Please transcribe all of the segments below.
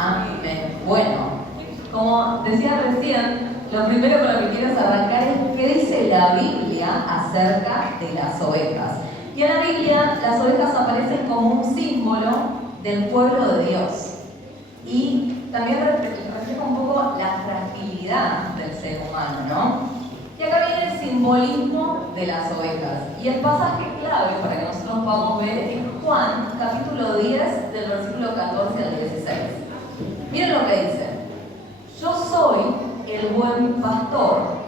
Amén. Bueno, como decía recién, lo primero con lo que quiero arrancar es qué dice la Biblia acerca de las ovejas. Y en la Biblia las ovejas aparecen como un símbolo del pueblo de Dios. Y también refleja un poco la fragilidad del ser humano, ¿no? Y acá viene el simbolismo de las ovejas. Y el pasaje clave para que nosotros podamos ver es Juan, capítulo 10, del versículo 14 al 16. Miren lo que dice. Yo soy el buen pastor.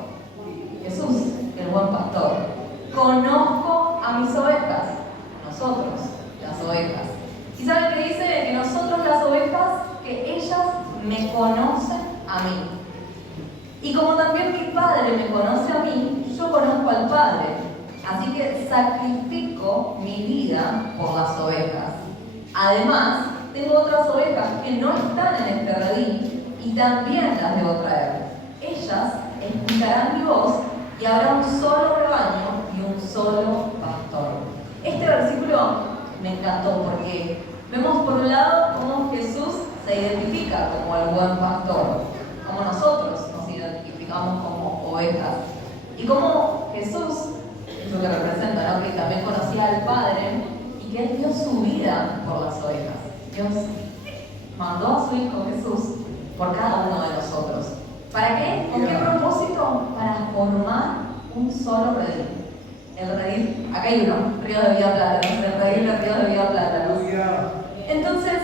Jesús, el buen pastor. Conozco a mis ovejas. Nosotros, las ovejas. ¿Y saben qué dice? Que nosotros las ovejas, que ellas me conocen a mí. Y como también mi Padre me conoce a mí, yo conozco al Padre. Así que sacrifico mi vida por las ovejas. Además, tengo otras ovejas que no están en este redil y también las debo traer. Ellas escucharán mi voz y habrá un solo rebaño y un solo pastor. Este versículo me encantó porque vemos por un lado cómo Jesús se identifica como el buen pastor, como nosotros nos identificamos como ovejas, y como Jesús, eso que representa, ¿no? Que también conocía al Padre y que Él dio su vida por las ovejas. Dios mandó a su Hijo Jesús por cada uno de nosotros. ¿Para qué? ¿Con qué propósito? Para formar un solo redil. El redil, acá hay uno, Río de Vida Plata, el redil de Río de Vida Plata, ¿no? Entonces,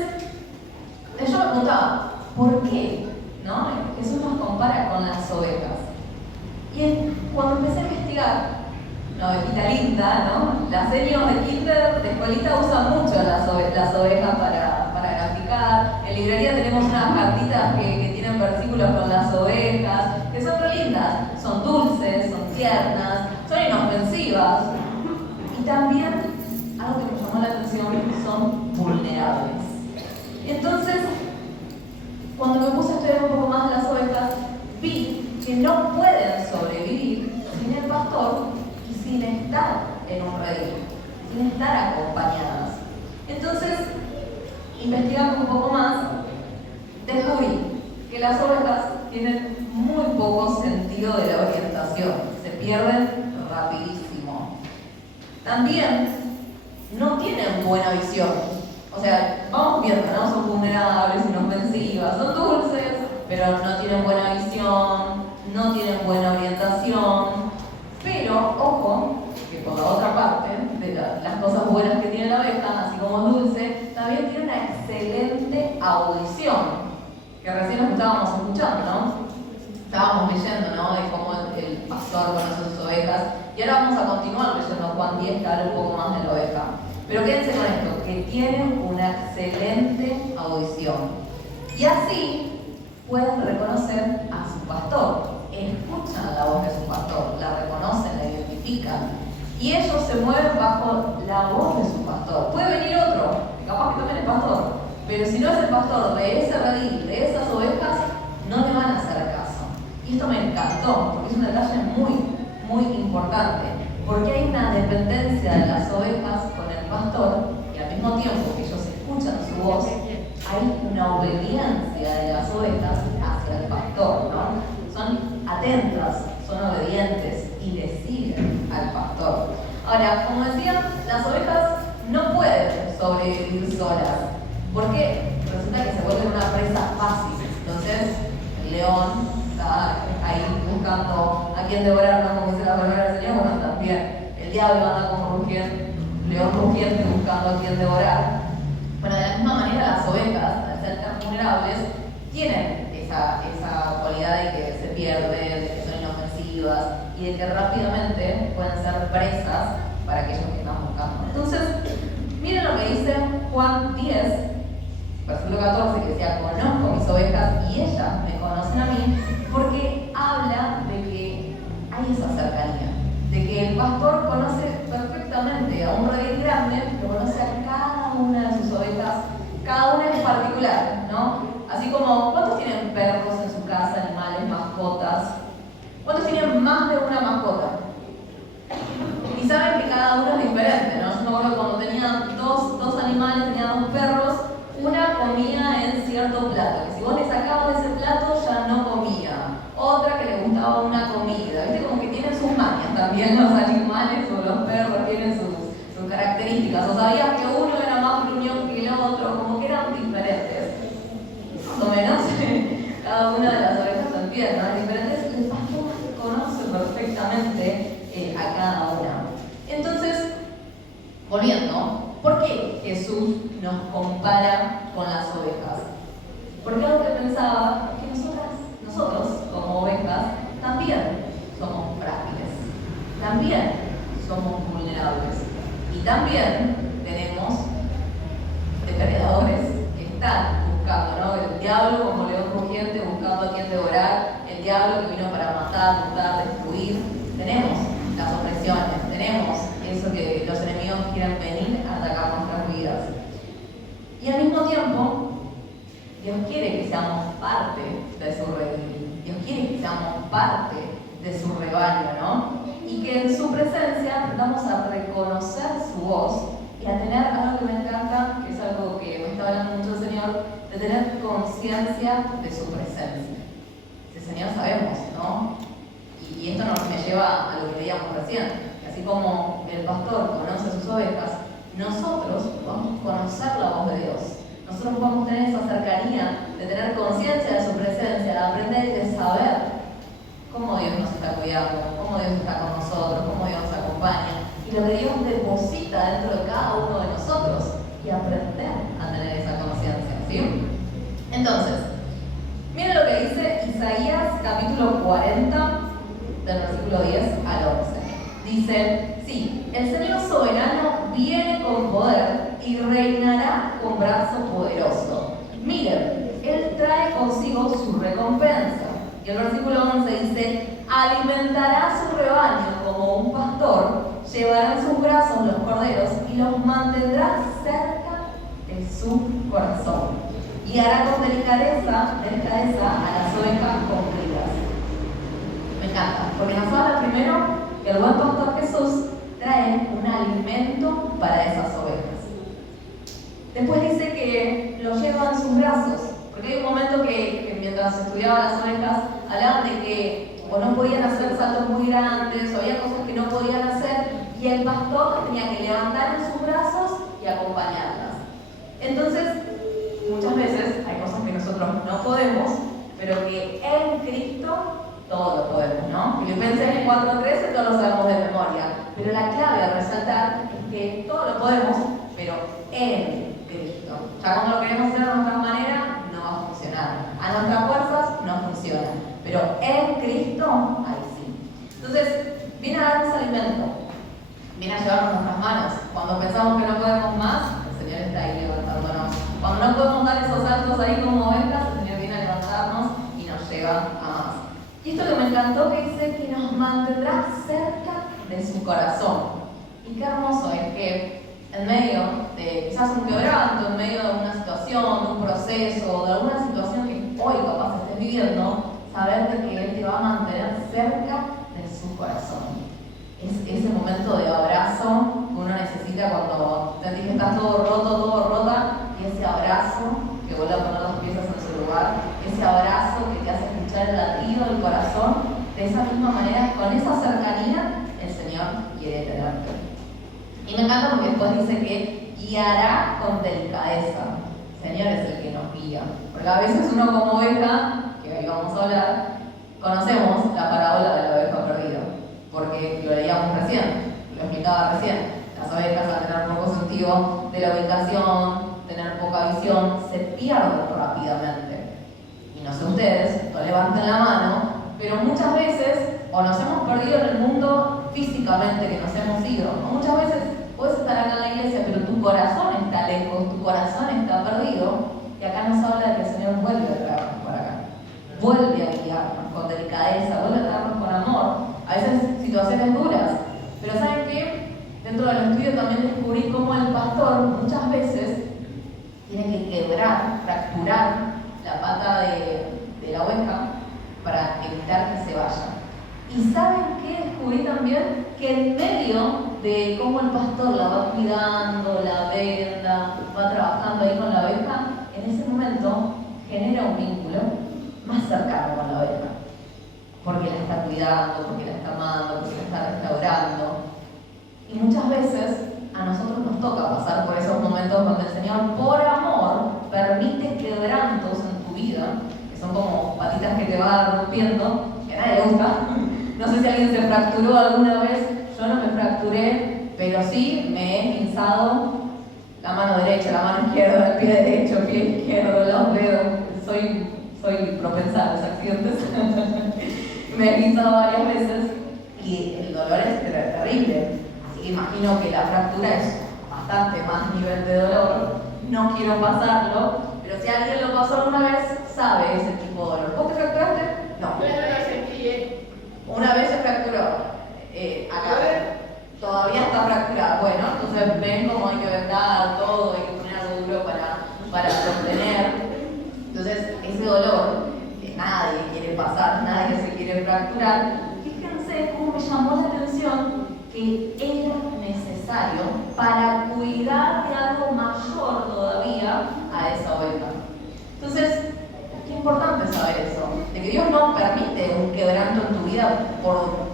yo me preguntaba, ¿por qué? ¿No? Jesús nos compara con las ovejas. Y cuando empecé a investigar, una ovejita linda, ¿no? Las seños de kinder, de escuelita usan mucho las ovejas para graficar. En librería tenemos unas cartitas que tienen versículos con las ovejas, que son re lindas. Son dulces, son tiernas, son inofensivas. Y también, algo que me llamó la atención, son vulnerables. Entonces, cuando me puse a estudiar un poco más de las ovejas, vi que no pueden sobrevivir sin el pastor y sin estar en un redil, sin estar acompañadas. Entonces, investigando un poco más, descubrí que las ovejas tienen muy poco sentido de la orientación, se pierden rapidísimo. También no tienen buena visión. O sea, vamos viendo, ¿no? Son vulnerables, inofensivas, son dulces, pero no tienen buena visión, no tienen buena orientación. Pero, ojo, que por la otra parte, de las cosas buenas que tiene la oveja, así como es dulce, también tiene una excelente audición, que recién nos estábamos escuchando, ¿no? Estábamos leyendo, ¿no? De cómo el pastor conoce sus ovejas. Y ahora vamos a continuar leyendo Juan 10, que habla un poco más de la oveja. Pero quédense con esto, que tienen una excelente audición. Y así pueden reconocer a su pastor. Escuchan la voz de su pastor, la reconocen, la identifican. Y ellos se mueven bajo la voz de su pastor. Puede venir otro, capaz que también es pastor. Pero si no es el pastor de ese redil, de esas ovejas, no le van a hacer caso. Y esto me encantó, porque es un detalle muy importante. Porque hay una dependencia de las ovejas con el pastor, y al mismo tiempo que ellos escuchan su voz, hay una obediencia de las ovejas hacia el pastor, ¿no? Son atentas, son obedientes y le siguen al pastor. Ahora, como decía, las ovejas no pueden sobrevivir solas, porque resulta que se vuelven una presa fácil. Entonces, el león está ahí buscando a quién devorar, ¿no? Como dice la palabra del Señor, bueno, también el diablo anda como león rugiente buscando a quién devorar. Bueno, de la misma manera las ovejas, al ser tan vulnerables, tienen esa cualidad de que se pierden, de que son inofensivas y de que rápidamente pueden ser presas para aquellos que están buscando. Entonces, miren lo que dice Juan 10, versículo 14, que decía, conozco mis ovejas y ellas me conocen a mí, porque habla de que hay esa cercanía, de que el pastor conoce perfectamente a un redil grande, que conoce a cada una de sus ovejas, cada una en particular, ¿no? Así como, ¿cuántos tienen perros en su casa, animales, mascotas? ¿Cuántos tienen más de una mascota? Y saben que cada uno es diferente, ¿no? Yo me acuerdo cuando tenía dos animales, tenía dos perros, una comía en cierto plato, que si vos le sacabas de ese plato ya no comía. Otra que le gustaba una comida. ¿Viste? Como que tienen sus mañas también los animales o los perros tienen sus características. O sabías que uno era más gruñón que el otro, como que eran diferentes. Más o menos, cada una de las ovejas se entiende, ¿no? Diferentes, el pastor conoce perfectamente a cada una. Entonces, volviendo, ¿por qué Jesús nos compara con las ovejas? Porque algo que pensaba es que nosotros como ovejas, también somos frágiles, también somos vulnerables y también tenemos depredadores que están buscando, ¿no? El diablo como león rugiente buscando a quien devorar, el diablo que vino para matar, destruir. Tenemos las opresiones, tenemos eso que los enemigos quieren venir a atacar nuestras vidas. Y al mismo tiempo, Dios quiere que seamos parte de su redil. Dios quiere que seamos parte de su rebaño, ¿no? Y que en su presencia vamos a reconocer su voz y a tener algo que me encanta, que es algo que me está hablando mucho el Señor, de tener conciencia de su presencia. El Señor sabemos, ¿no? Y esto me lleva a lo que leíamos recién. Así como el pastor conoce sus ovejas, nosotros vamos a conocer la voz de Dios. Nosotros vamos a tener esa cercanía de tener conciencia de su presencia, de aprender y de saber cómo Dios nos está cuidando, cómo Dios está con nosotros, cómo Dios nos acompaña y lo que Dios deposita dentro de cada uno de nosotros y aprender a tener esa conciencia, ¿sí? Entonces, miren lo que dice Isaías capítulo 40 del versículo 10 al 11. Dice, sí, el Señor soberano viene con poder y reinará con brazo poderoso. Miren, Él trae consigo su recompensa. Y el versículo 11 dice, alimentará su rebaño como un pastor, llevará en sus brazos los corderos y los mantendrá cerca de su corazón. Y hará con delicadeza a las ovejas cumplidas. Me encanta, porque nos habla primero que el buen pastor Jesús trae un alimento para esas ovejas. Después dice que lo lleva en sus brazos, porque hay un momento que mientras estudiaba las ovejas hablaban de que o no podían hacer saltos muy grandes o había cosas que no podían hacer y el pastor tenía que levantar en sus brazos y acompañarlas. Entonces, muchas veces hay cosas que nosotros no podemos, pero que en Cristo todo lo podemos, ¿no? Filipenses 4:13 todos lo sabemos de memoria, pero la clave a resaltar es que todo lo podemos, pero en Cristo. Ya cuando lo queremos hacer a nuestra manera, no va a funcionar. A nuestras fuerzas no funciona, pero en Cristo, ahí sí. Entonces, viene a darnos alimento, viene a llevarnos nuestras manos. Cuando pensamos que no podemos más, el Señor está ahí levantándonos. Cuando no podemos dar esos saltos ahí como ovejas, el Señor viene a levantarnos y nos lleva a más. Y esto que me encantó que dice que nos mantendrá cerca de su corazón. Y qué hermoso es que en medio de quizás un quebranto, en medio de una situación, de un proceso, de alguna situación que hoy capaz estés viviendo, saber de que Él te va a mantener cerca de su corazón. Es ese momento de abrazo que uno necesita cuando sentís que estás todo roto, todo rota, y ese abrazo que vuelve a poner las piezas en su lugar, ese abrazo que te hace escuchar el latido del corazón, de esa misma manera, con esa cercanía, el Señor quiere tenerte. Y me encanta porque después dice que guiará con delicadeza. El Señor es el que nos guía. Porque a veces uno como oveja, que ahí vamos a hablar, conocemos la parábola de la oveja perdida. Porque lo leíamos recién, lo explicaba recién. Las ovejas al tener poco sentido de la ubicación, tener poca visión, se pierden rápidamente. Y no sé ustedes, no levanten la mano, pero muchas veces o nos hemos perdido en el mundo físicamente que nos hemos ido, o muchas veces puedes estar acá en la iglesia, pero tu corazón está lejos, tu corazón está perdido, y acá nos habla de que el Señor vuelve a traernos para acá, vuelve a guiarnos con delicadeza, vuelve a traernos con amor, a veces situaciones duras, pero ¿saben qué? Dentro del estudio también descubrí cómo el pastor muchas veces tiene que quebrar, fracturar la pata de la oveja para evitar que se vaya. ¿Y saben qué descubrí también? Que en medio de cómo el pastor la va cuidando, la venda, va trabajando ahí con la oveja, en ese momento genera un vínculo más cercano con la oveja, porque la está cuidando, porque la está amando, porque la está restaurando. Y muchas veces a nosotros nos toca pasar por esos momentos donde el Señor, por amor, permite quebrantos en tu vida, que son como patitas que te va rompiendo, que a nadie le gusta. No sé si alguien se fracturó alguna vez, yo no me fracturé, pero sí me he pinzado la mano derecha, la mano izquierda, el pie derecho, el pie izquierdo, los dedos. Soy propensa a los accidentes. Me he pinzado varias veces y el dolor es terrible. Así que imagino que la fractura es bastante más nivel de dolor. No quiero pasarlo, pero si alguien lo pasó alguna vez, sabe ese tipo de dolor. ¿Vos te fracturaste? No. Yo no lo sentí, Una vez se fracturó. Acá. Todavía está fracturada. Bueno, entonces ven cómo hay que vendar todo, hay que poner algo duro para sostener. Entonces, ese dolor que nadie quiere pasar, nadie se quiere fracturar. Fíjense cómo me llamó la atención que era necesario para cuidar de algo mayor todavía a esa oveja. Entonces, qué importante saber eso, de que Dios no permite un quebranto en tu vida por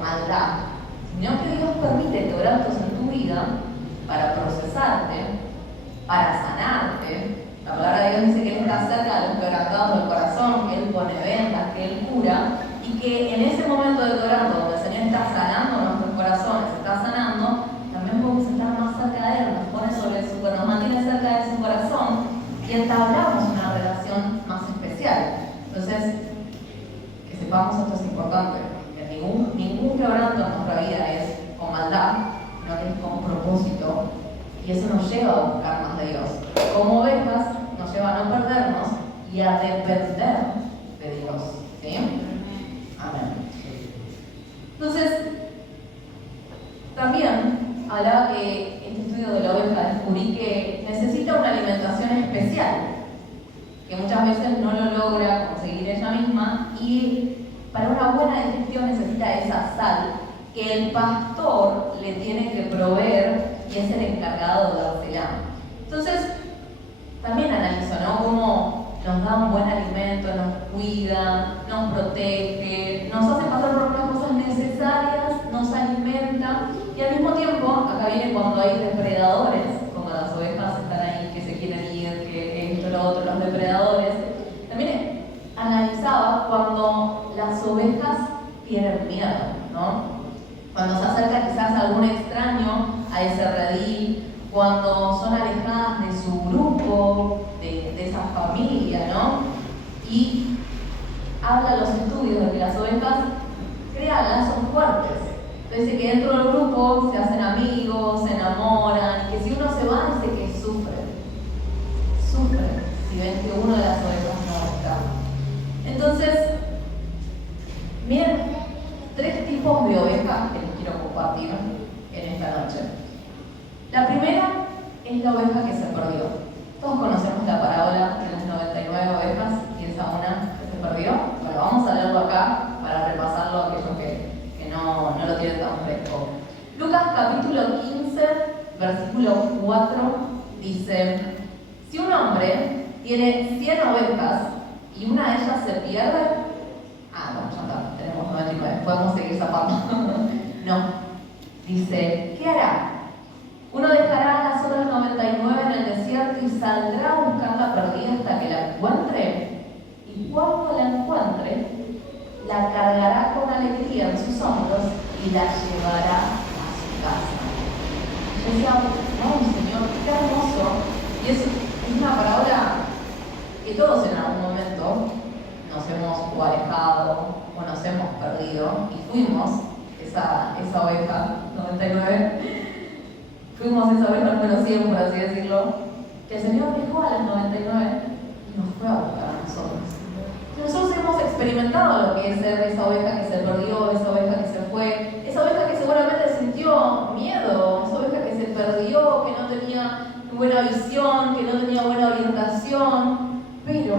maldad, sino que Dios permite quebrantos en tu vida para procesarte, para sanarte. La palabra de Dios dice que Él está cerca de los quebrantados del corazón, que Él pone vendas, que Él cura, y que en ese momento de quebranto, donde el Señor está sanando nuestros corazones, está sanando, también podemos estar más cerca de Él, nos mantiene cerca de su corazón y entablamos una relación más especial. Entonces, que sepamos esto es importante, que ningún quebranto en nuestra vida es con maldad, sino que es con propósito, y eso nos lleva a buscar más de Dios. Como ovejas, nos lleva a no perdernos y a depender de Dios. ¿Sí? Amén. Entonces, también hablaba que este estudio de la oveja descubrí que necesita una alimentación especial, que muchas veces no lo logra conseguir ella misma, y para una buena digestión necesita esa sal que el pastor le tiene que proveer y es el encargado de dársela. Entonces, también analizo, ¿no? Cómo nos da un buen alimento, nos cuida, nos protege, nos hace pasar por unas cosas necesarias, nos alimenta, y al mismo tiempo, acá viene cuando hay depredadores, como las ovejas están ahí, que se quieren ir, que esto, lo otro, los depredadores. También analizaba cuando las ovejas tienen miedo, ¿no? Cuando se acerca quizás algún extraño a ese redil, cuando son alejadas de su grupo, de esa familia, ¿no? Y habla los estudios de que las ovejas crean lazos fuertes. Entonces que dentro del grupo se hacen amigos, se enamoran, y que si uno se va, dice que sufren si ven que uno de las ovejas no está. Entonces, miren, 3 tipos de ovejas que les quiero compartir en esta noche. La primera es la oveja que se perdió. Todos conocemos la parábola de las 99 ovejas y esa una que se perdió. Bueno, vamos a leerlo acá para repasarlo a aquellos que no lo tienen tan fresco. Lucas capítulo 15, versículo 4 dice: si un hombre tiene 100 ovejas y una de ellas se pierde, no, ya está, tenemos 99, podemos seguir zapando. No, dice, ¿qué hará? Uno dejará a las otras 99 en el desierto y saldrá a buscar la perdida hasta que la encuentre. Y cuando la encuentre, la cargará con alegría en sus hombros y la llevará a su casa. Yo decía, no, Señor, qué hermoso. Y es una parábola que todos en algún momento nos hemos o alejado o nos hemos perdido y fuimos esa oveja 99. Fuimos esa oveja número 100, por así decirlo, que el Señor dejó a las 99 y nos fue a buscar a nosotros. Nosotros hemos experimentado lo que es ser esa oveja que se perdió, esa oveja que se fue, esa oveja que seguramente sintió miedo, esa oveja que se perdió, que no tenía buena visión, que no tenía buena orientación, pero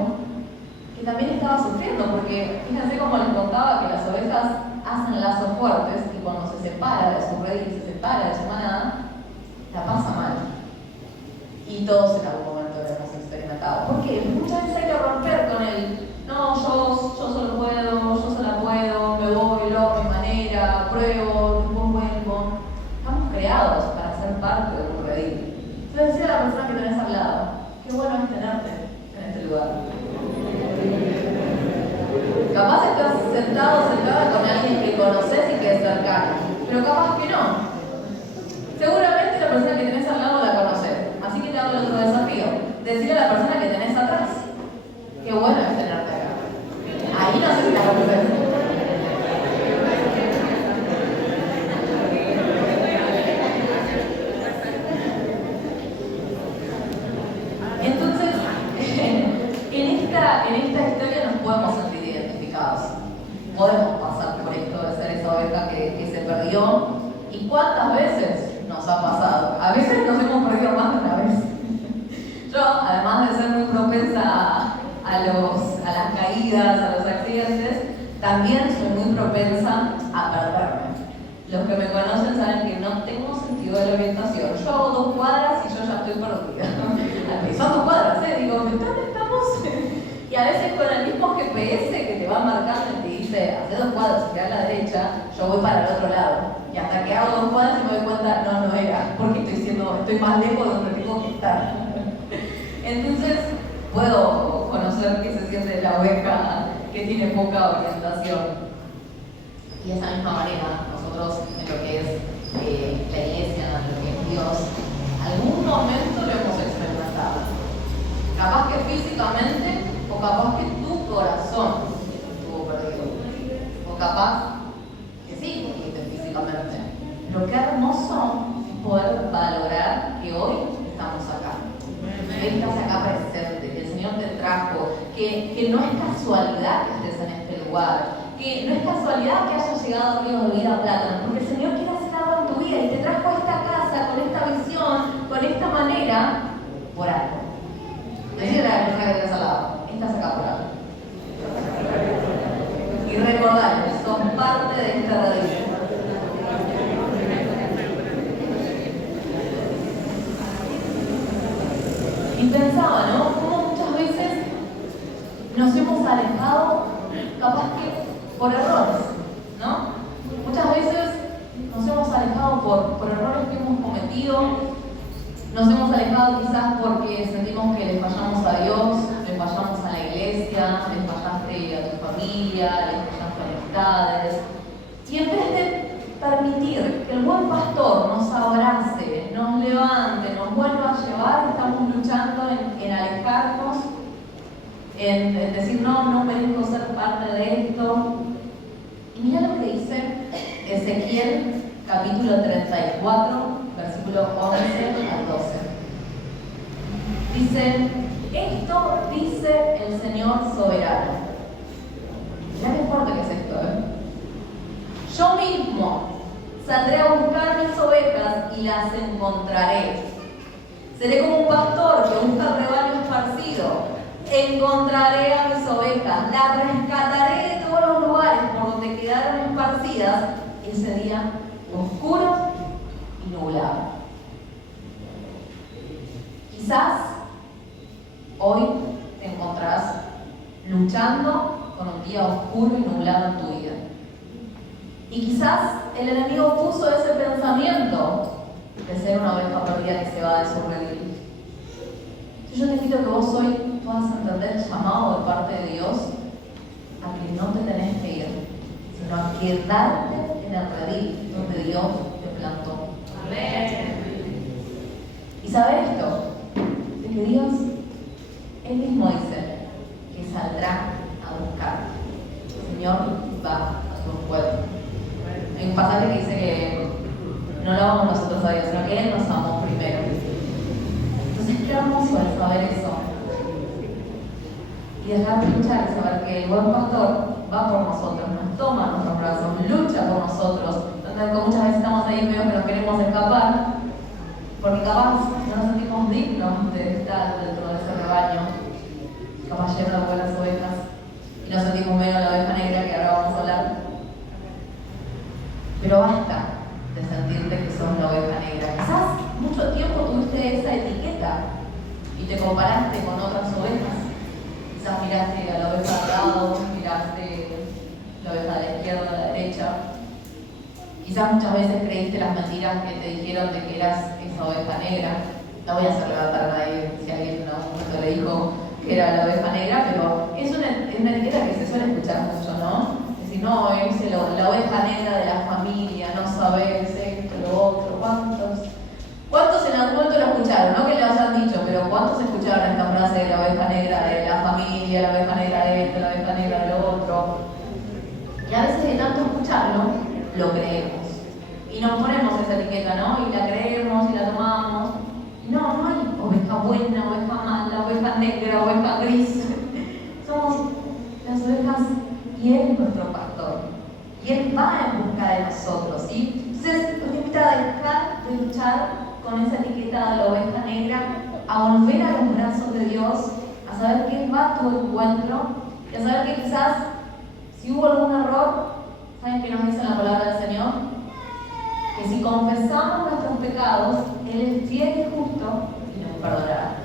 que también estaba sufriendo, porque fíjense cómo les contaba que las ovejas hacen lazos fuertes y cuando se separa de su redil, se separa de su manada, la pasa mal. Y todos en algún momento lo hemos experimentado. ¿Por qué? Porque muchas veces hay que romper en esta historia nos podemos sentir identificados. Podemos pasar por esto de ser esa oveja que se perdió. ¿Y cuántas veces nos ha pasado? A veces nos hemos perdido más de una vez. Yo, además de ser muy propensa a las caídas, a los accidentes, también soy muy propensa a perderme. Los que me conocen saben que no tengo sentido de la orientación. Yo hago 2 cuadras y yo ya estoy perdida. Son 2 cuadras, digo, ¿dónde estamos? Y a veces con el mismo GPS que te va marcando y te dice, hace 2 cuadras y te da a la derecha, yo voy para el otro lado. Y hasta que hago 2 cuadras y me doy cuenta, no era, porque estoy más lejos de donde tengo que estar. Entonces, puedo conocer qué se siente la oveja que tiene poca orientación. Y de esa misma manera, nosotros en lo que es la iglesia, en lo que es Dios, algún momento lo hemos experimentado. Capaz que físicamente, o capaz que tu corazón estuvo perdido. O capaz que sí, físicamente. Pero qué hermoso poder valorar que hoy estamos acá. Que estás acá presente, que el Señor te trajo, que no es casualidad que estés en este lugar. Que no es casualidad que hayas llegado a Ríos de Vida Plata, porque el Señor quiere hacer algo en tu vida y te trajo a esta casa con esta visión, con esta manera, por algo. Decirle a la persona que tienes al lado, estás acá por algo. Y recordarles, son parte de esta redención. Y pensaba, ¿no? Cómo muchas veces nos hemos alejado, capaz que por errores, ¿no? Muchas veces nos hemos alejado por errores que hemos cometido, nos hemos alejado quizás porque sentimos que le fallamos a Dios, le fallamos a la iglesia, le fallaste a tu familia, le fallaste a amistades. Y en vez de permitir que el buen pastor nos abrace, nos levante, nos vuelva a llevar, estamos luchando en alejarnos, en decir, no merezco ser parte de esto. Y mira lo que dice Ezequiel, capítulo 34, versículo 11 al 12. Dice, esto dice el Señor soberano. Mirá qué fuerte que es esto, Yo mismo saldré a buscar mis ovejas y las encontraré. Seré como un pastor que busca rebaño esparcido. Encontraré a mis ovejas, las rescataré de todos los lugares por donde quedaron esparcidas ese día oscuro y nublado. Quizás hoy te encontrarás luchando con un día oscuro y nublado en tu vida. Y quizás el enemigo puso ese pensamiento de ser una oveja perdida que se va de su redil. Yo te invito a que vos hoy puedas entender el llamado de parte de Dios a que no te tenés que ir, sino a quedarte en el redil donde Dios te plantó. Amén. Y saber esto, de que Dios, Él mismo dice que saldrá a buscar. El Señor va a su pueblo. Hay un pasaje que dice que no lo amamos nosotros a Dios, sino que Él nos amó primero. Entonces, qué hermoso es saber eso. Y dejar de luchar y saber que el buen pastor va por nosotros, nos toma en nuestros brazos, lucha por nosotros. Entonces, muchas veces estamos ahí medio que nos queremos escapar, porque capaz no nos sentimos dignos de estar dentro de ese rebaño, capaz lleno de buenas ovejas, y nos sentimos medio la oveja negra que ahora vamos a hablar. Pero basta de sentirte que sos la oveja negra. Quizás mucho tiempo tuviste esa etiqueta y te comparaste con otras ovejas. Quizás miraste a la oveja de al lado, miraste la oveja de la izquierda, a la derecha. Quizás muchas veces creíste las mentiras que te dijeron de que eras esa oveja negra. No voy a hacer levantar nadie si alguien en algún momento le dijo que era la oveja negra, pero es una etiqueta que se suele escuchar mucho, ¿no? Decir, no, es la oveja negra de la familia, no sabes esto, lo otro, ¿Cuántos en algún momento lo escucharon? No que lo hayan dicho, pero ¿cuántos escucharon esta frase de la oveja negra de la familia, la oveja negra de esto, la oveja negra de lo otro? Y a veces de tanto escucharlo, lo creemos. Y nos ponemos esa etiqueta, ¿no? Y la creemos y la tomamos. No hay oveja buena, oveja mala, oveja negra, oveja gris. Son y Él es nuestro pastor. Y Él va en busca de nosotros, ¿sí? Entonces, nos invita a dejar de luchar con esa etiqueta de la oveja negra, a volver a los brazos de Dios, a saber que Él va a tu encuentro, y a saber que quizás, si hubo algún error, ¿saben qué nos dice la palabra del Señor? Que si confesamos nuestros pecados, Él es fiel y justo y nos perdonará.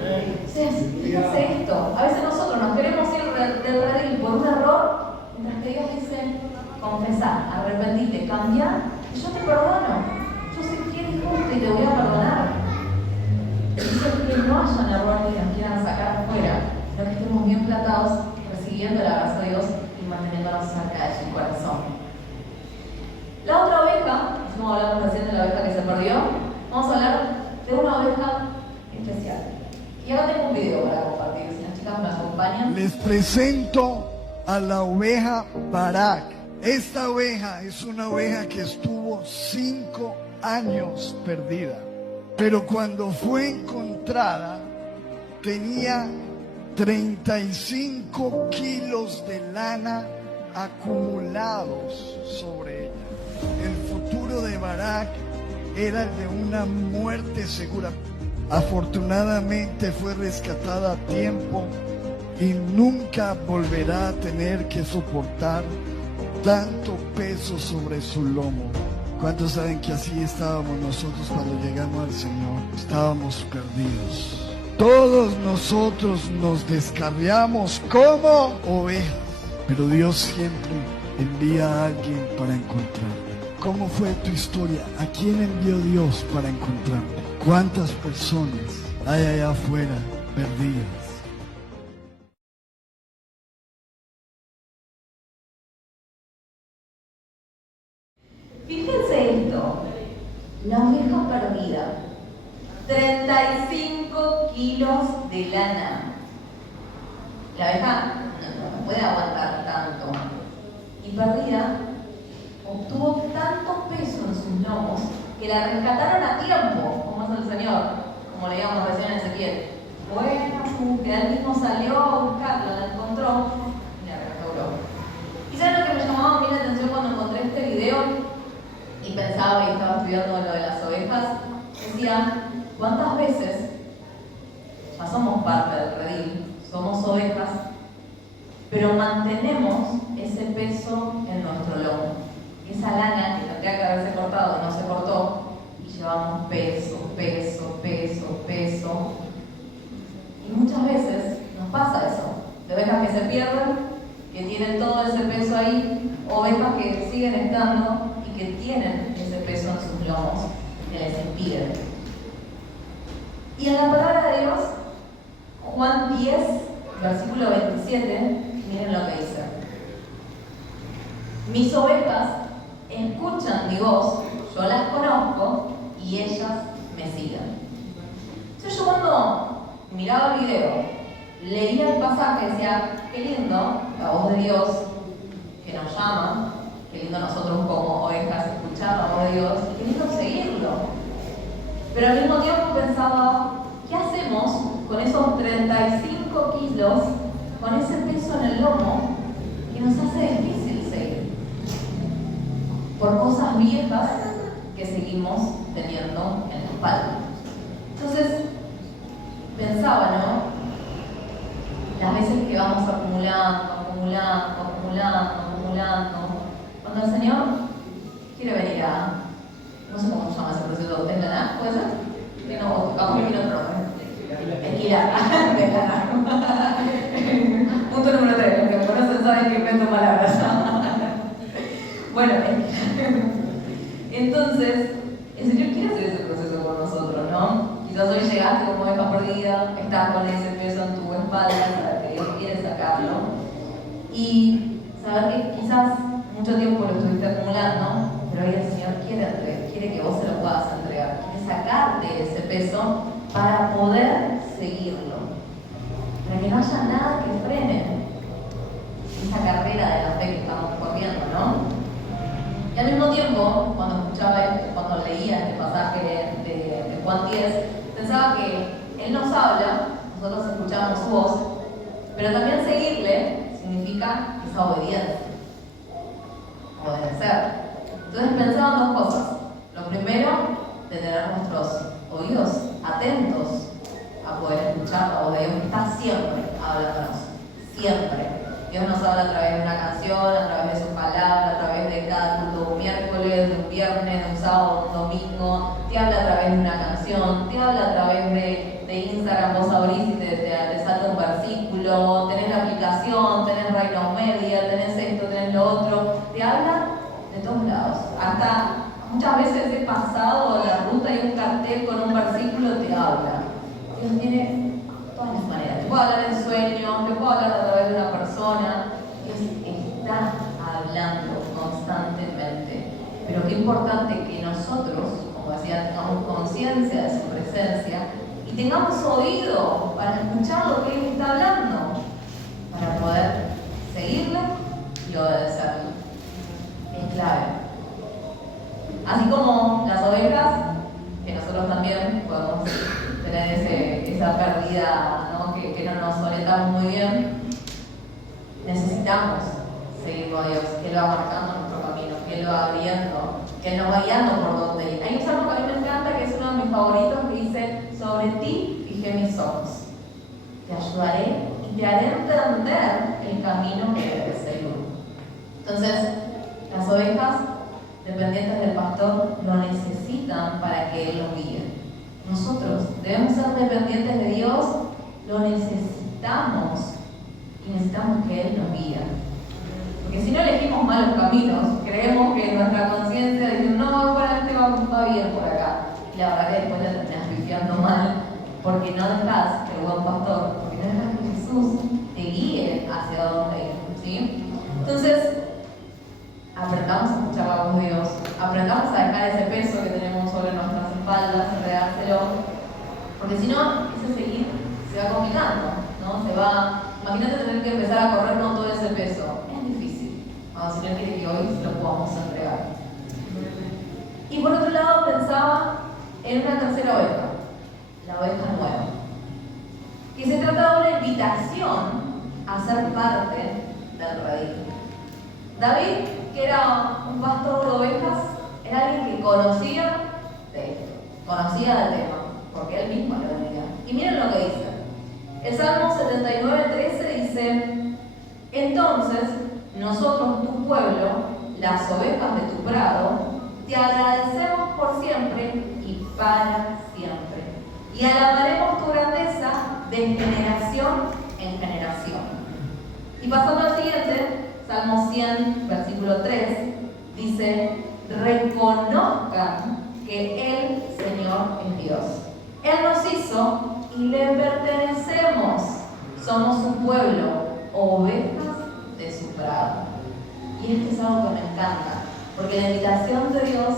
Entonces, fíjense esto. A veces nosotros nos queremos ir del redil por un error, mientras que Dios dice, confesar, arrepentirte, cambiar, y yo te perdono. Yo soy fiel y justo y te voy a perdonar. Dice que no haya un error que nos quieran sacar afuera, sino que estemos bien platados, recibiendo el abrazo de Dios y manteniéndonos cerca de su corazón. La otra oveja, como hablamos recién de la oveja que se perdió, vamos a hablar de una oveja especial. Y ahora tengo un video para compartir, si las chicas me acompañan. Les presento a la oveja Barak. Esta oveja es una oveja que estuvo 5 años perdida, pero cuando fue encontrada tenía 35 kilos de lana acumulados sobre ella. El futuro de Barak era el de una muerte segura. Afortunadamente fue rescatada a tiempo y nunca volverá a tener que soportar tanto peso sobre su lomo. ¿Cuántos saben que así estábamos nosotros cuando llegamos al Señor? Estábamos perdidos. Todos nosotros nos descarriamos como ovejas, pero Dios siempre envía a alguien para encontrarte. ¿Cómo fue tu historia? ¿A quién envió Dios para encontrarte? ¿Cuántas personas hay allá afuera perdidas? Fíjense esto, la oveja perdida, 35 kilos de lana. La oveja no puede aguantar tanto. Y perdida, obtuvo tanto peso en sus lomos que la rescataron a tiempo, como es el Señor, como leíamos recién en Ezequiel. Bueno, que él mismo salió a buscarla, la encontró y la restauró. ¿Y saben lo que me llamaba a mí la atención cuando encontré este video? Y pensaba y estaba estudiando lo de las ovejas, decía, ¿cuántas veces ya somos parte del redil, somos ovejas, pero mantenemos ese peso en nuestro lomo? Esa lana que tendría que haberse cortado y no se cortó, y llevamos peso, peso, peso, peso. Y muchas veces nos pasa eso, de ovejas que se pierden, que tienen todo ese peso ahí, ovejas que siguen estando y que tienen ese peso en sus lomos, que les impiden. Y en la palabra de Dios, Juan 10, versículo 27, miren lo que dice. Mis ovejas escuchan mi voz, yo las conozco y ellas me siguen. Entonces yo cuando miraba el video, leía el pasaje, decía, qué lindo la voz de Dios que nos llama, qué lindo nosotros como ovejas escuchar la voz de Dios, y qué lindo seguirlo. Pero al mismo tiempo pensaba, ¿qué hacemos con esos 35 kilos, con ese peso en el lomo, que nos hace difícil seguir? Por cosas viejas que seguimos teniendo en la espalda. Entonces, pensaba, ¿no? Las veces que vamos acumulando, cuando el Señor quiere venir a, no sé cómo se llama ese proceso, ¿desgranar? ¿Puede ser? Que no, vamos a ir otro, esquilar, desgranar. Punto número 3, los que me conocen saben que invento palabras. Bueno, entonces, el Señor quiere hacer ese proceso con nosotros, ¿no? Quizás hoy llegaste como oveja perdida, estás con ese peso en tu espalda, saber que Dios quiere sacarlo. Y saber que quizás mucho tiempo lo estuviste acumulando, pero hoy el Señor quiere que vos se lo puedas entregar, quiere sacarte ese peso para poder seguirlo, para que no haya nada que frene esa carrera de la fe que estamos corriendo, ¿no? Y al mismo tiempo, cuando escuchaba cuando leía este pasaje de Juan 10, pensaba que Él nos habla, nosotros escuchamos su voz, pero también seguirle significa significa esa obediencia. Obedecer. Entonces pensaba en dos cosas. Lo primero, de tener nuestros oídos atentos a poder escuchar la voz de Dios, que está siempre hablándonos. Siempre. Dios nos habla a través de una canción, a través de su palabra, a través de cada culto, un miércoles, de un viernes, de un sábado, un domingo. Te habla a través de una canción, te habla a través de Instagram. Vos abrís y te salta un versículo, tenés la aplicación, tenés Reino Media, tenés esto, tenés lo otro. Te habla de todos lados. Hasta muchas veces he pasado la ruta y un cartel con un versículo te habla. Dios tiene todas las maneras. Te puedo hablar en sueños, te puedo hablar a través de una persona. Dios está hablando constantemente. Pero qué importante que nosotros, como decía, tengamos conciencia de su presencia y tengamos oído para escuchar lo que Él está hablando, para poder seguirle y obedecerle. Es clave. Así como las ovejas, que nosotros también podemos tener esa pérdida, ¿no? que no nos orientamos muy bien, necesitamos seguir con Dios, que Él va marcando nuestro camino, que Él va abriendo, que Él nos va guiando por donde ir. Hay un salmo que a mí me encanta, que es uno de mis favoritos, que dice: sobre ti fijé mis ojos, te ayudaré y te haré entender el camino que debes seguir. Entonces, las ovejas dependientes del pastor lo necesitan para que Él los guíe. Nosotros debemos ser dependientes de Dios, lo necesitamos y necesitamos que Él nos guíe. Porque si no elegimos malos caminos, creemos que nuestra conciencia dice: no, para este va bien por acá. Y la verdad que después la terminas viviendo mal, porque no dejas que el buen pastor, porque no dejas que Jesús te guíe hacia dónde ir. ¿Sí? Entonces, aprendamos a escuchar la voz de Dios, aprendamos a dejar ese peso que tenemos sobre nuestras espaldas, entregárselo, porque si no, ese seguir se va complicando, ¿no? Imagínate tener que empezar a correr con todo ese peso. Es difícil. Vamos, si no quiere que hoy se lo podamos entregar. Y por otro lado pensaba en una tercera oveja, la oveja nueva, que se trata de una invitación a ser parte del redil. David, que era un pastor de ovejas, era alguien que conocía de esto, conocía del tema, porque él mismo lo venía. Y miren lo que dice. El Salmo 79:13 dice: entonces nosotros, tu pueblo, las ovejas de tu prado, te agradecemos por siempre y para siempre, y alabaremos tu grandeza de generación en generación. Y pasando al siguiente, Salmo 100, versículo 3, dice: reconozcan que el Señor es Dios. Él nos hizo y le pertenecemos. Somos un pueblo, ovejas de su prado. Y esto es algo que me encanta, porque la invitación de Dios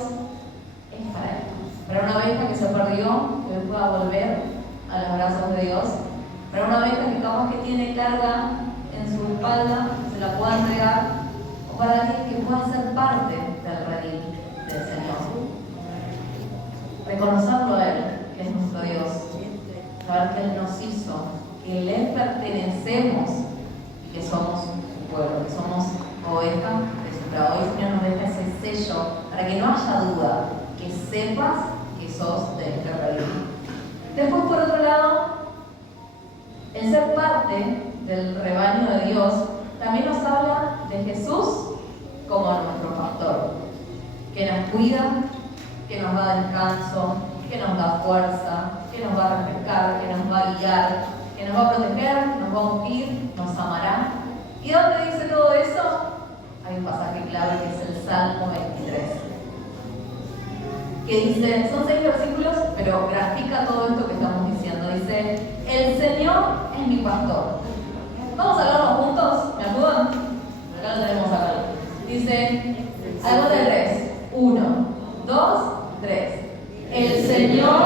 es para esto. Para una oveja que se perdió, que hoy pueda volver a los brazos de Dios. Para una oveja que capaz que tiene carga en su espalda, se la pueda entregar, o para alguien que pueda ser parte del redil del Señor. Reconocerlo a Él, que es nuestro Dios, saber que Él nos hizo, que le pertenecemos y que somos su pueblo, que somos ovejas de su prado. Hoy el Señor nos deja ese sello para que no haya duda, que sepas que sos de este redil. Después, por otro lado, el ser parte del rebaño de Dios también nos habla de Jesús como nuestro pastor, que nos cuida, que nos da descanso, que nos da fuerza, que nos va a refrescar, que nos va a guiar, que nos va a proteger, nos va a ungir, nos amará. ¿Y dónde dice todo eso? Hay un pasaje clave que es el Salmo 23, que dice, son 6 versículos, pero grafica todo esto que estamos diciendo. Dice: el Señor es mi pastor. Vamos a hablarlo juntos, ¿me ayudan? Acá lo tenemos acá. Dice, algo de 3. 1, 2, 3. El Señor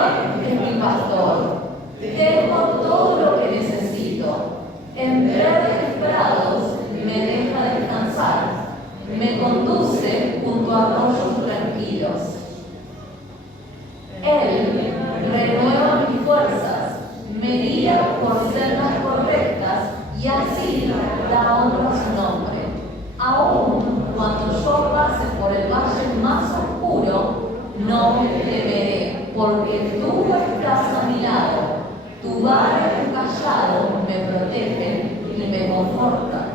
es mi pastor. Tengo todo lo que necesito. En verdes prados me deja descansar. Me conduce junto a arroyos tranquilos. Él renueva mis fuerzas. Me guía por sendas correctas y así da honra a su nombre. no temeré, porque tú estás a mi lado, tu vara y tu callado me protegen y me confortan.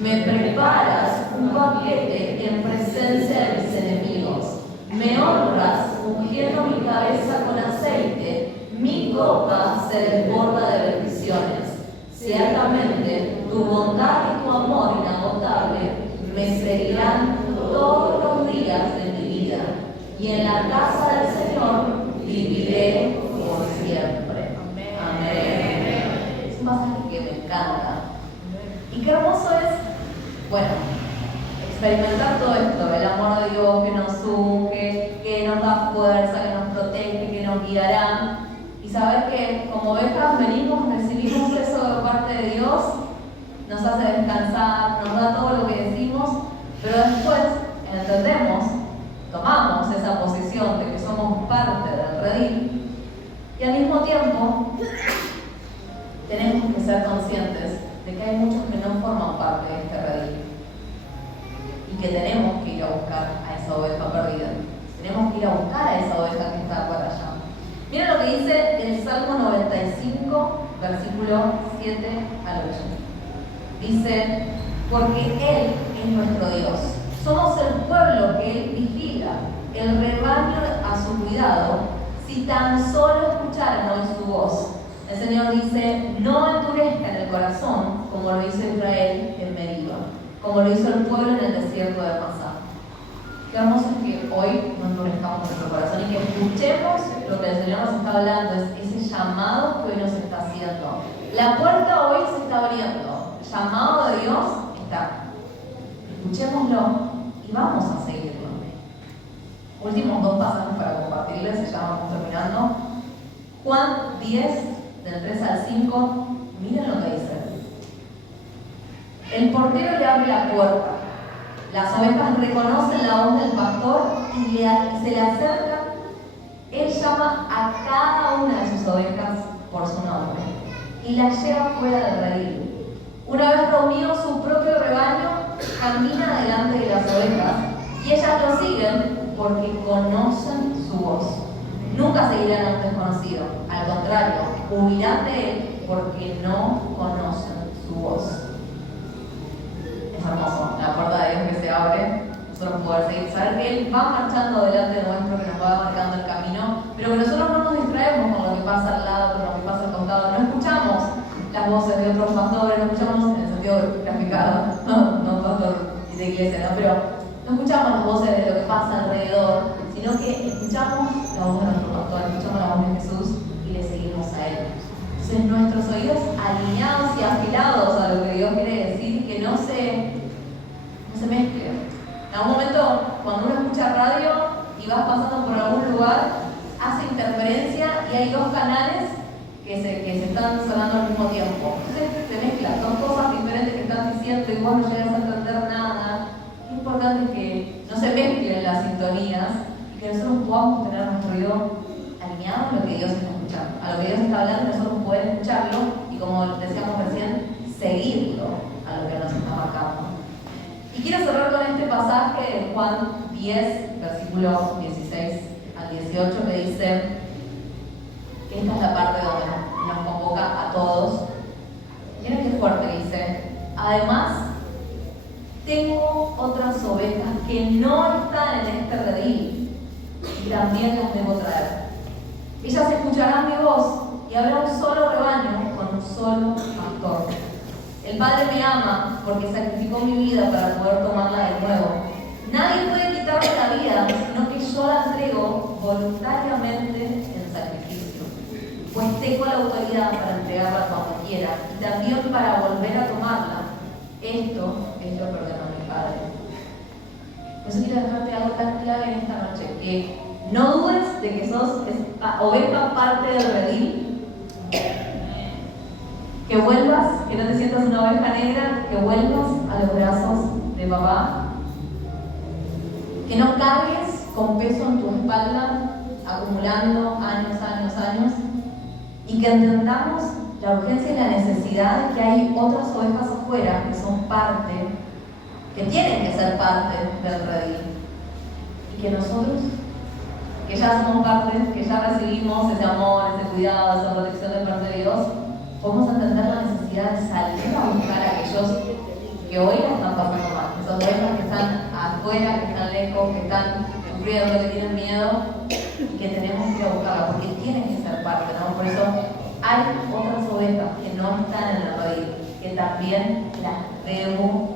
Me preparas un banquete en presencia de mis enemigos, me honras ungiendo mi cabeza con aceite, mi copa se desborda de bendiciones. Ciertamente, tu bondad y tu amor inagotable me seguirán todos los días de mi vida, y en la casa del Señor viviré por siempre. Amén. Es un pasaje que me encanta. Y qué hermoso es, bueno, experimentar todo esto, el amor de Dios que nos unge, que nos da fuerza, que nos protege, que nos guiará. Y saber que como ovejas venimos, recibimos eso de parte de Dios, nos hace descansar, nos da todo lo que decimos, pero después entendemos, tomamos esa posición de que somos parte del redil y al mismo tiempo tenemos que ser conscientes de que hay muchos que no forman parte de este redil y que tenemos que ir a buscar a esa oveja perdida, tenemos que ir a buscar a esa oveja que está por allá. Miren lo que dice el Salmo 95, versículo 7 al 8. Dice, porque Él es nuestro Dios. Somos el pueblo que Él vigila, el rebaño a su cuidado, si tan solo escucharan hoy su voz. El Señor dice, no endurezcan el corazón, como lo hizo Israel en Meriba, como lo hizo el pueblo en el desierto de Masá. Qué hermoso es que hoy no endurezcamos nuestro corazón y que escuchemos lo que el Señor nos está hablando, es ese llamado que hoy nos está haciendo. La puerta hoy se está abriendo, el llamado de Dios está. Escuchémoslo y vamos a seguirlo. Últimos dos pasajes para compartirles, ya vamos terminando. Juan 10, del 3 al 5, miren lo que dice. El portero le abre la puerta. Las ovejas reconocen la voz del pastor y se le acercan. Él llama a cada una de sus ovejas por su nombre y las lleva fuera del redil. Una vez reunido su propio rebaño, camina delante de las ovejas y ellas lo siguen porque conocen su voz. Nunca seguirán a un desconocido, al contrario, huirán de él porque no conocen su voz. Es hermoso, la puerta de Dios que se abre, nosotros poder seguir, saber que Él va marchando delante nuestro, que nos va marcando el camino, pero que nosotros no nos distraemos con lo que pasa al lado, con lo que pasa al costado, no escuchamos las voces de otros pastores, no escuchamos en el sentido graficado, no pastor de iglesia, ¿no? Pero no escuchamos las voces de lo que pasa alrededor, sino que escuchamos la voz de nuestro pastor, escuchamos la voz de Jesús y le seguimos a Él. Entonces nuestros oídos alineados y afilados a lo que Dios quiere decir, que no se mezclen. En algún momento, cuando uno escucha radio y vas pasando por algún lugar, hace interferencia y hay dos canales que se están sonando al mismo tiempo. Entonces se mezclan, son cosas diferentes que están diciendo y vos no llegas a entender nada. Es importante que no se mezclen las sintonías y que nosotros podamos tener nuestro oído alineado a lo que Dios está escuchando, a lo que Dios está hablando, nosotros podemos escucharlo y, como decíamos recién, seguirlo a lo que nos está marcando. Y quiero cerrar con este pasaje de Juan 10, versículos 16 al 18, que dice que esta es la parte donde nos convoca a todos. Miren qué fuerte dice. Además, tengo otras ovejas que no están en este redil y también las debo traer. Ellas escucharán mi voz y habrá un solo rebaño con un solo pastor. El Padre me ama porque sacrificó mi vida para poder tomarla de nuevo. Nadie puede quitarme la vida, sino que yo la entrego voluntariamente en sacrificio. Pues tengo la autoridad para entregarla cuando quiera y también para volver a tomarla. Esto es lo que ordena mi Padre. Por eso quiero dejarte algo tan clave en esta noche, que no dudes de que sos oveja parte del redil. Que vuelvas, que no te sientas una oveja negra, que vuelvas a los brazos de papá. Que no cargues con peso en tu espalda, acumulando años, y que entendamos la urgencia y la necesidad de que hay otras ovejas afuera que son parte, que tienen que ser parte del redil. Y y que nosotros, que ya somos parte, que ya recibimos ese amor, ese cuidado, esa protección de parte de Dios, podemos entender la necesidad de salir a buscar a aquellos que hoy la están pasando mal, esas ovejas que están afuera, que están lejos, que están sufriendo, que tienen miedo, y que tenemos que ir a buscarla, porque tienen que ser parte, ¿no? Por eso hay otras ovejas que no están en el redil, que también las debo